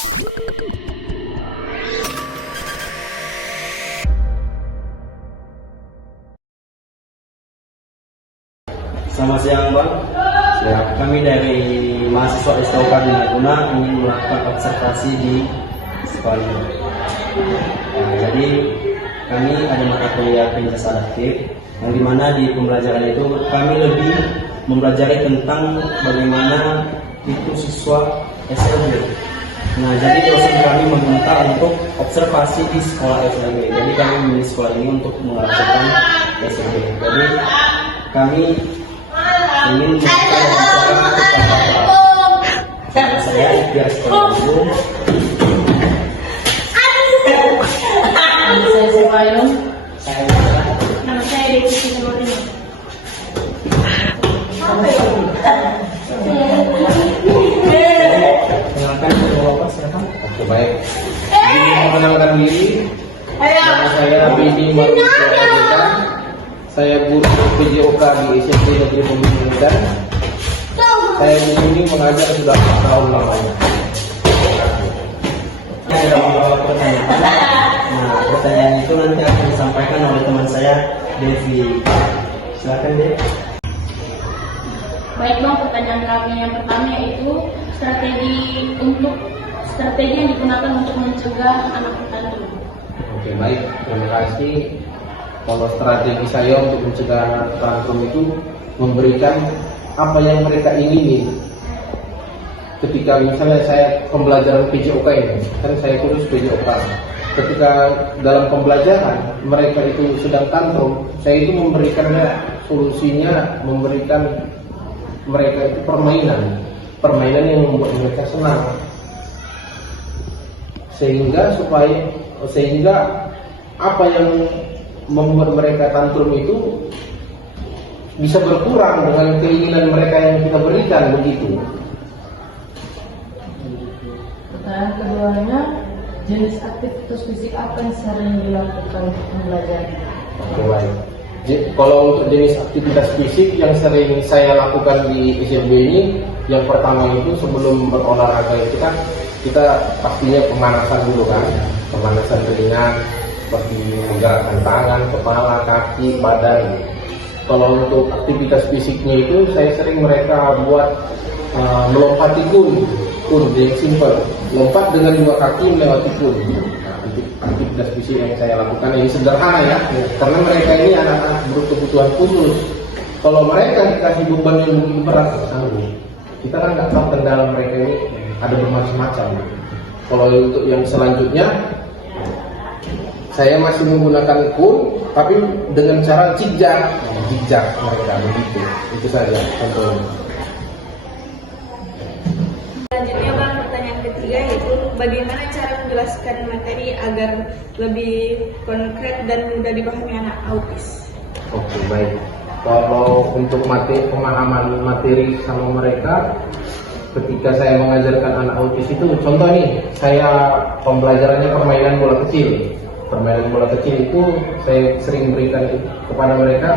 Selamat siang Bang. Ya, kami dari mahasiswa STOK di Natuna ingin melakukan observasi di sekolah ini. Jadi kami ada mata kuliah penjelasan adaptif, yang dimana di pembelajaran itu kami lebih mempelajari tentang bagaimana itu siswa SLB. Nah, jadi dosen kami meminta untuk observasi di sekolah SLB. Jadi kami memilih sekolah ini untuk melakukan SLB. Jadi kami ingin melakukan kepada saya biar sekolah itu. Saya Nama saya Devi Simorino. Kenalkan Bapak siapa? Oke, baik. Ini mengenalkan diri. Nama saya Bidi Marusya. Saya guru PJOK di SMP Negeri Pembimbing Medan. Saya di sini mengajar sudah 4 tahun lamanya. Ada beberapa pertanyaan. Nah, pertanyaan itu nanti akan disampaikan oleh teman saya, Devi. Silakan, Devi. Baik Bang, pertanyaan kami yang pertama yaitu strategi yang digunakan untuk mencegah anak tantrum. Oke, baik. Terima kasih. Kalau strategi saya untuk mencegah anak tantrum itu memberikan apa yang mereka ingini. Ketika misalnya saya pembelajaran PJOK ini, kan saya kursus PJOK. Ketika dalam pembelajaran mereka itu sedang tantrum, saya itu memberikannya solusinya, memberikan mereka itu permainan yang membuat mereka senang, sehingga apa yang membuat mereka tantrum itu bisa berkurang dengan keinginan mereka yang kita berikan begitu. Pertanyaan keduanya, jenis aktivitas fisik apa yang sering dilakukan untuk pembelajaran? Oke, baik. Kalau untuk jenis aktivitas fisik yang sering saya lakukan di SMP ini, yang pertama itu sebelum berolahraga itu kan kita pastinya pemanasan dulu kan, pemanasan ringan seperti menggerakkan tangan, kepala, kaki, badan. Kalau untuk aktivitas fisiknya itu saya sering mereka buat melompati kun yang simple, lompat dengan 2 kaki melewati kun. Aktivitas fisik yang saya lakukan ini sederhana ya, karena mereka ini anak-anak berkebutuhan khusus. Kalau mereka dikasih beban yang begitu berat, kita kan nggak tahu kendala mereka ini ada bermacam-macam. Kalau untuk yang selanjutnya, saya masih menggunakan kun, tapi dengan cara zigzag mereka begitu. Itu saja contohnya. Selanjutnya Bang, pertanyaan ketiga yaitu bagaimana cara menjelaskan materi agar lebih konkret dan mudah dipahami anak autis? Oke, baik. Kalau untuk pemahaman materi sama mereka, ketika saya mengajarkan anak autis itu, contoh nih, saya pembelajarannya permainan bola kecil. Permainan bola kecil itu saya sering berikan kepada mereka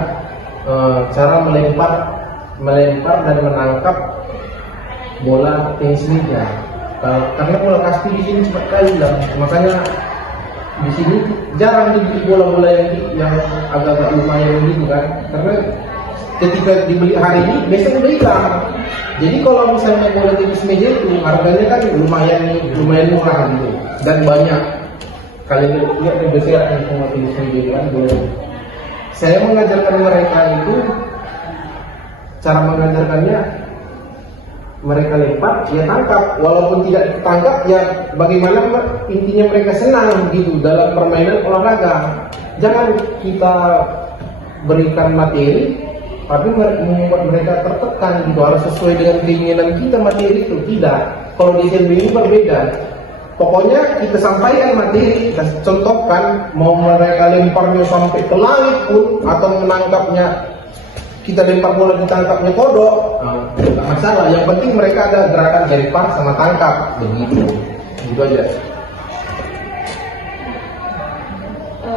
cara melempar dan menangkap bola tenis meja. Karena bola kasti di sini cepat kali hilang, makanya di sini jarang dibeli bola-bola yang agak-agak lumayan gitu kan. Karena ketika dibeli hari ini, besok udah hilang. Jadi kalau misalnya bola tenis meja itu harganya kan lumayan murah gitu dan banyak. Kalian lihat besar bola tenis meja kan boleh. Saya mengajarkan mereka itu, cara mengajarkannya mereka lempar, ya tangkap. Walaupun tidak tangkap, ya bagaimana intinya mereka senang gitu dalam permainan olahraga. Jangan kita berikan materi, tapi membuat mereka tertekan gitu. Harus sesuai dengan keinginan kita materi itu. Tidak. Kalau di SMP ini berbeda. Pokoknya kita sampaikan materi, kita contohkan, mau mereka lemparnya sampai ke langit pun, atau menangkapnya, kita lempar bola ditangkapnya kodok, nggak masalah. Yang penting mereka ada gerakan jari par sama tangkap, begitu. Gitu aja.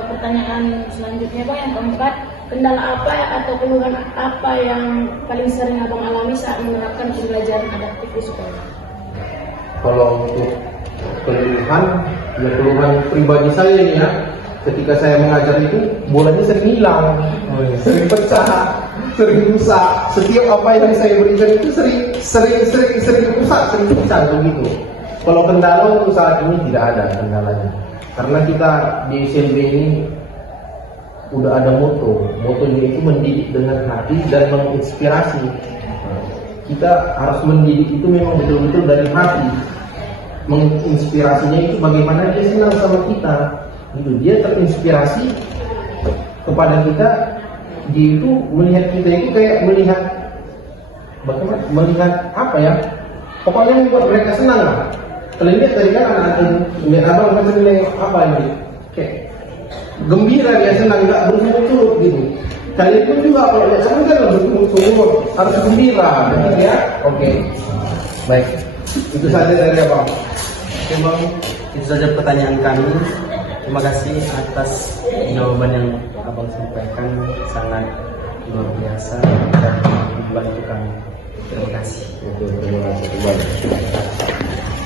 Pertanyaan selanjutnya Bang, yang keempat, kendala apa atau keluhan apa yang paling sering Abang alami saat menerapkan pembelajaran adaptif di sekolah? Kalau untuk keluhan pribadi saya ini ya. Ketika saya mengajar itu bolanya sering hilang, sering pecah, sering rusak. Setiap apa yang saya berikan itu sering rusak, sering pecah begitu. Kalau kendala untuk saat ini tidak ada kendalanya, karena kita di SLB ini udah ada motonya itu mendidik dengan hati dan menginspirasi. Kita harus mendidik itu memang betul-betul dari hati. Menginspirasinya itu bagaimana dia senang sama kita, gitu. Dia terinspirasi kepada kita. Dia itu melihat kita itu kayak melihat bagaimana, melihat apa ya, pokoknya membuat mereka senang lah. Kalau lihat tadi kan anak-anak abang macam nilai apa ini, kayak gembira, dia senang, nggak bersungut-sungut gitu. Kalian pun juga kalau lihat sama kan bersungut-sungut, harus gembira, begitu ya. Oke, baik, itu saja dari abang. Oke Bang, itu saja pertanyaan kami. Terima kasih atas jawaban yang Abang sampaikan, sangat luar biasa dan membantu kami. Terima kasih. Terima kasih.